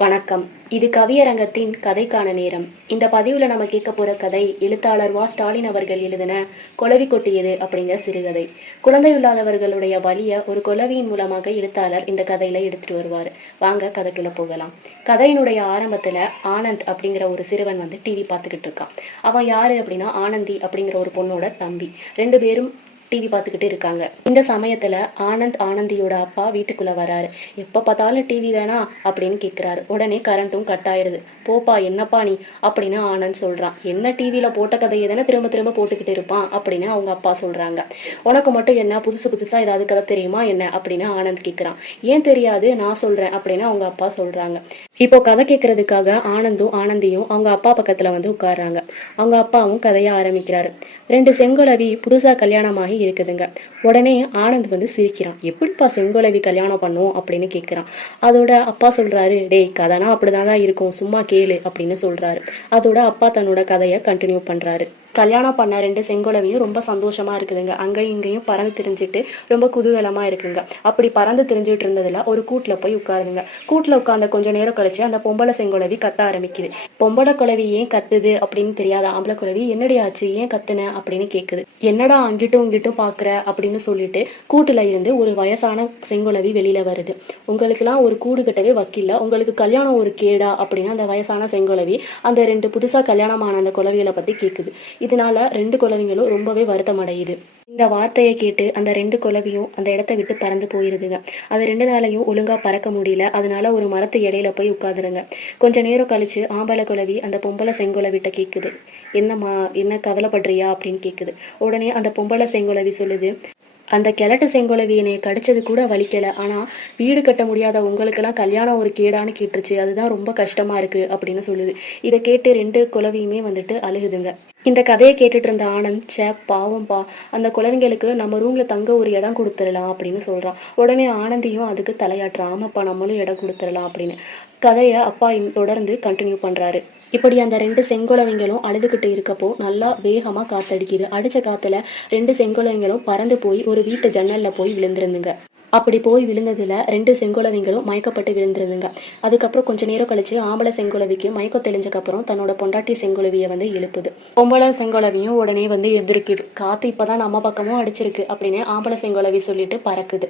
வணக்கம். இது கவியரங்கத்தின் கதைக்கான நேரம். இந்த பதிவுல நம்ம கேட்க போற கதை எழுத்தாளர் வா. ஸ்டாலின் அவர்கள் எழுதின கொலவி கொட்டியது அப்படிங்கிற சிறுகதை. குழந்தையில்லாதவர்களுடைய வலிய ஒரு கொலவியின் மூலமாக எழுத்தாளர் இந்த கதையில எடுத்துட்டு வருவார். வாங்க கதைக்குள்ள போகலாம். கதையினுடைய ஆரம்பத்துல ஆனந்த் அப்படிங்கிற ஒரு சிறுவன் டிவி பார்த்துக்கிட்டு இருக்கான். அவன் யாரு அப்படின்னா ஆனந்தி அப்படிங்கிற ஒரு பொண்ணோட தம்பி. 2 பேரும் டிவி பார்த்துக்கிட்டு இருக்காங்க. இந்த சமயத்துல ஆனந்தியோட அப்பா வீட்டுக்குள்ள வராரு. எப்ப பார்த்தாலும் டிவி தானா அப்படின்னு கேக்குறாரு. உடனே கரண்ட்டும் கட் ஆயிருது. போப்பா என்னப்பா நீ அப்படின்னு ஆனந்த் சொல்றான். என்ன டிவியில போட்ட கதையை தானே திரும்ப திரும்ப போட்டுக்கிட்டு இருப்பான் அப்படின்னு அவங்க அப்பா சொல்றாங்க. உனக்கு மட்டும் என்ன புதுசா ஏதாவது கதை தெரியுமா என்ன அப்படின்னு ஆனந்த் கேக்குறான். ஏன் தெரியாது, நான் சொல்றேன் அப்படின்னு அவங்க அப்பா சொல்றாங்க. இப்போ கதை கேட்கறதுக்காக ஆனந்தும் ஆனந்தியும் அவங்க அப்பா பக்கத்துல உட்கார்றாங்க. அவங்க அப்பாவும் கதைய ஆரம்பிக்கிறாரு. 2 செங்கோலவி புதுசா கல்யாணமாகி இருக்குதுங்க. உடனே ஆனந்த் சிரிக்கிறான். எப்படிப்பா செங்கோலவி கல்யாணம் பண்ணும் அப்படின்னு கேட்கிறான். அதோட அப்பா சொல்றாரு, டேய் கதைனா அப்படிதான் இருக்கும், சும்மா கேளு அப்படின்னு சொல்றாரு. அதோட அப்பா தன்னோட கதைய கண்டினியூ பண்றாரு. கல்யாணம் பண்ண 2 செங்கோலவியும் ரொம்ப சந்தோஷமா இருக்குதுங்க. அங்கேயும் இங்கேயும் பறந்து திரிஞ்சிட்டு ரொம்ப குதூகலமா இருக்குங்க. அப்படி பறந்து திரிஞ்சிட்டு இருந்ததுல ஒரு கூட்டுல போய் உட்காருதுங்க. கூட்டுல உட்கார்ந்த கொஞ்ச நேரம் கழிச்சு அந்த பொம்பளை செங்கோலவி கத்த ஆரம்பிக்குது. பொம்பளை குலவி ஏன் கத்துது அப்படின்னு தெரியாத ஆம்பளை குலவி, என்னடி ஆச்சு, ஏன் கத்துன அப்படின்னு கேக்குது. என்னடா அங்கிட்டும் இங்கிட்டும் பாக்குற அப்படின்னு சொல்லிட்டு கூட்டுல இருந்து ஒரு வயசான செங்கோலவி வெளியில வருது. உங்களுக்கு எல்லாம் ஒரு கூடு கட்டவே வக்கில்ல, உங்களுக்கு கல்யாணம் ஒரு கேடா அப்படின்னு அந்த வயசான செங்கோலவி அந்த 2 புதுசா கல்யாணமான அந்த குலவிகளை பத்தி கேக்குது. இதனால 2 குலவிங்களும் ரொம்பவே வருத்தம் அடையுது. இந்த வார்த்தையை கேட்டு அந்த 2 குலவியும் அந்த இடத்த விட்டு பறந்து போயிருதுங்க. அது 2 நாளையும் ஒழுங்கா பறக்க முடியல. அதனால ஒரு மரத்து இடையில போய் உட்காந்துருங்க. கொஞ்ச நேரம் கழிச்சு ஆம்பளை குலவி அந்த பொம்பளை செங்கோலவிட்ட கேக்குது. என்னம்மா, என்ன கவலைப்படுறியா அப்படின்னு கேக்குது. உடனே அந்த பொம்பளை செங்கோலவி சொல்லுது, அந்த கிழட்டு செங்கோலவி என்னைய கடிச்சது கூட வலிக்கல, ஆனா வீடு கட்ட முடியாத உங்களுக்கெல்லாம் கல்யாணம் ஒரு கேடான்னு கேட்டுருச்சு, அதுதான் ரொம்ப கஷ்டமா இருக்கு அப்படின்னு சொல்லுது. இதை கேட்டு 2 குலவியுமே அழுகுதுங்க. இந்த கதையை கேட்டுட்டு இருந்த ஆனந்த், சே பாவம்பா, அந்த குழந்தைங்களுக்கு நம்ம ரூம்ல தங்க ஒரு இடம் கொடுத்துடலாம் அப்படின்னு சொல்றான். உடனே ஆனந்தியும் அதுக்கு தலையாட்டுறான். ஆமாப்பா, நம்மளும் இடம் கொடுத்துடலாம் அப்படின்னு. கதையை அப்பா தொடர்ந்து கண்டினியூ பண்றாரு. இப்படி அந்த 2 செங்கோலவிங்களும் அழுதுகிட்டு இருக்கப்போ நல்லா வேகமா காத்தடிக்குது. அடிச்ச காத்துல 2 செங்கோலவிங்களும் பறந்து போய் ஒரு வீட்டு ஜன்னல்ல போய் விழுந்திருந்துங்க. அப்படி போய் விழுந்ததுல 2 செங்கோலவிங்களும் மயக்கப்பட்டு விழுந்திருந்துங்க. அதுக்கப்புறம் கொஞ்ச நேரம் கழிச்சு ஆம்பளை செங்கோலவிக்கு மயக்கம் தெளிஞ்சக்கு அப்புறம் தன்னோட பொண்டாட்டி செங்கோலவிய எழுப்புது. பொம்பளை செங்கோலவியும் உடனே எதிர்க்குது. காத்து இப்பதான் நம்ம பக்கமும் அடிச்சிருக்கு அப்படின்னு ஆம்பளை செங்கோலவி சொல்லிட்டு பறக்குது.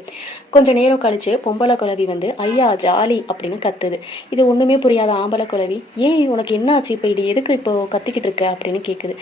கொஞ்ச நேரம் கழிச்சு பொம்பளை குலவி ஐயா ஜாலி அப்படின்னு கத்துது. இது ஒண்ணுமே புரியாத ஆம்பளை குலவி, ஏன் உனக்கு என்ன ஆச்சு, இப்ப இது எதுக்கு இப்போ கத்திக்கிட்டு இருக்க அப்படின்னு கேக்குது.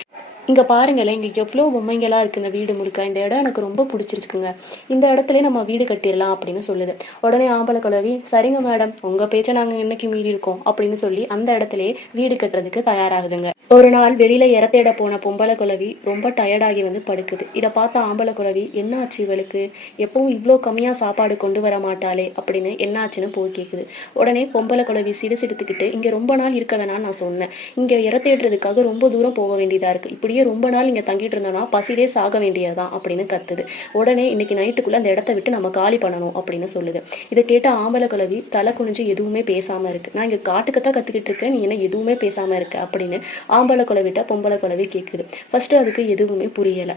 இங்க பாருங்களேன், இங்க எவ்வளோ பொம்மைங்களா இருக்கு இந்த வீடு முழுக்க, இந்த இடம் எனக்கு ரொம்ப பிடிச்சிருச்சுங்க, இந்த இடத்துல நம்ம வீடு கட்டிடலாம் அப்படின்னு சொல்லுது. உடனே ஆம்பளை குலவி, சரிங்க மேடம், உங்க பேச்சை நாங்க இன்னைக்கு மீறி இருக்கோம் அப்படின்னு சொல்லி அந்த இடத்துலயே வீடு கட்டுறதுக்கு தயாராகுதுங்க. ஒரு நாள் வெளியில இறத்தேட போன பொம்பளை குலவி ரொம்ப டயர்டாகி படுக்குது. இதை பார்த்த ஆம்பளை குலவி, என்ன ஆச்சு இவளுக்கு, எப்பவும் இவ்வளோ கம்மியா சாப்பாடு கொண்டு வர மாட்டாளே அப்படின்னு என்ன ஆச்சுன்னு போய் கேக்குது. உடனே பொம்பளை குலவி சிரித்துக்கிட்டு, இங்க ரொம்ப நாள் இருக்க வேணாம்னு நான் சொன்னேன், இங்க இறத்தேடுறதுக்காக ரொம்ப தூரம் போக வேண்டியதா இருக்கு, இப்படியே ரொம்ப நாள் இங்க தங்கிட்டு இருந்தோம்னா பசிலே சாக வேண்டியதான் அப்படின்னு கத்துது. உடனே இன்னைக்கு நைட்டுக்குள்ள அந்த இடத்த விட்டு நம்ம காலி பண்ணணும் அப்படின்னு சொல்லுது. இதை கேட்ட ஆம்பளை குலவி தலை குனிஞ்சு எதுவுமே பேசாம இருக்கு. நான் இங்க காட்டுக்கத்தான் கத்துக்கிட்டு இருக்கேன், நீ என்ன எதுவுமே பேசாம இருக்க அப்படின்னு ஆம்பளை குலவிட்ட பொம்பளை குலவி கேக்குது. ஃபர்ஸ்ட் அதுக்கு எதுவுமே புரியல.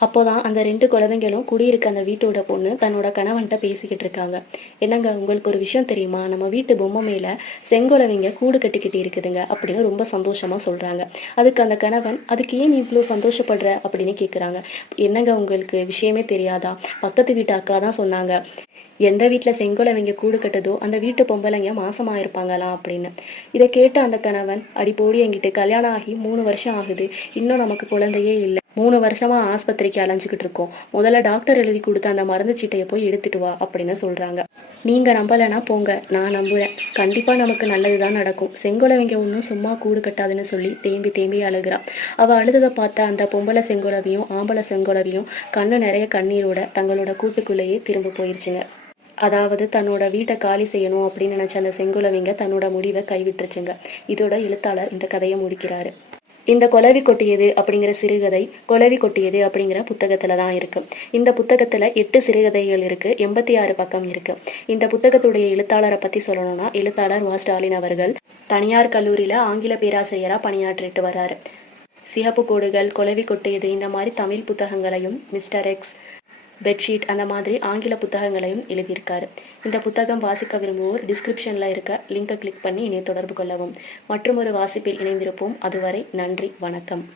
அப்போதான் அந்த 2 குழந்தைங்களும் குடியிருக்க அந்த வீட்டோட பொண்ணு தன்னோட கணவன்கிட்ட பேசிக்கிட்டு இருக்காங்க. என்னங்க, உங்களுக்கு ஒரு விஷயம் தெரியுமா, நம்ம வீட்டு பொம்மை மேல செங்கோலவிங்க கூடு கட்டிக்கிட்டு இருக்குதுங்க அப்படின்னு ரொம்ப சந்தோஷமா சொல்றாங்க. அதுக்கு அந்த கணவன், அதுக்கு ஏன் நீ இவ்வளோ சந்தோஷப்படுற அப்படின்னு கேக்குறாங்க. என்னங்க, உங்களுக்கு விஷயமே தெரியாதா, பக்கத்து வீட்டு அக்கா தான் சொன்னாங்க, எந்த வீட்டில் செங்கோலவிங்க கூடு கட்டுதோ அந்த வீட்டு பொம்பளைங்க மாசமா இருப்பாங்களாம் அப்படின்னு. இதை கேட்ட அந்த கணவன், அடிப்போடி என்கிட்ட கல்யாணம் ஆகி 3 வருஷம் ஆகுது, இன்னும் நமக்கு குழந்தையே இல்லை, 3 வருஷமா ஆஸ்பத்திரிக்கு அலைஞ்சுக்கிட்டு இருக்கோம், முதல்ல டாக்டர் எழுதி கொடுத்த அந்த மருந்து சீட்டையை போய் எடுத்துட்டு வா அப்படின்னு சொல்றாங்க. நீங்க நம்பலைன்னா போங்க, நான் நம்புறேன், கண்டிப்பா நமக்கு நல்லதுதான் நடக்கும், செங்கோலவிங்க ஒன்றும் சும்மா கூடு கட்டாதுன்னு சொல்லி தேம்பி தேம்பி அழுகிறா. அவ அழுததை பார்த்த அந்த பொம்பளை செங்கோலவியும் ஆம்பளை செங்கோலவியும் கண்ணு நிறைய கண்ணீரோட தங்களோட கூட்டுக்குள்ளேயே திரும்ப போயிருச்சுங்க. அதாவது தன்னோட வீட்டை காலி செய்யணும் அப்படின்னு நினைச்ச அந்த செங்குலவிங்க தன்னோட முடிவை கைவிட்டுருச்சுங்க. இதோட எழுத்தாளர் இந்த கதையை முடிக்கிறாரு. இந்த கொலவி கொட்டியது அப்படிங்கிற சிறுகதை கொலவி கொட்டியது அப்படிங்கிற புத்தகத்துல தான் இருக்கு. இந்த புத்தகத்துல 8 சிறுகதைகள் இருக்கு, 86 பக்கம் இருக்கு. இந்த புத்தகத்துடைய எழுத்தாளரை பத்தி சொல்லணும்னா, எழுத்தாளர் வா. ஸ்டாலின் அவர்கள் தனியார் கல்லூரியில ஆங்கில பேராசிரியரா பணியாற்றிட்டு வர்றாரு. சிகப்பு கோடுகள், கொலவி கொட்டியது, இந்த மாதிரி தமிழ் புத்தகங்களையும் மிஸ்டர் எக்ஸ், பெட்ஷீட் அந்த மாதிரி ஆங்கில புத்தகங்களையும் எழுதியிருக்காரு. இந்த புத்தகம் வாசிக்க விரும்புவோர் டிஸ்கிரிப்ஷனில் இருக்க லிங்கை கிளிக் பண்ணி என்னை தொடர்பு கொள்ளவும். மற்றும் ஒரு வாசிப்பில் இணைந்திருப்போம். அதுவரை நன்றி, வணக்கம்.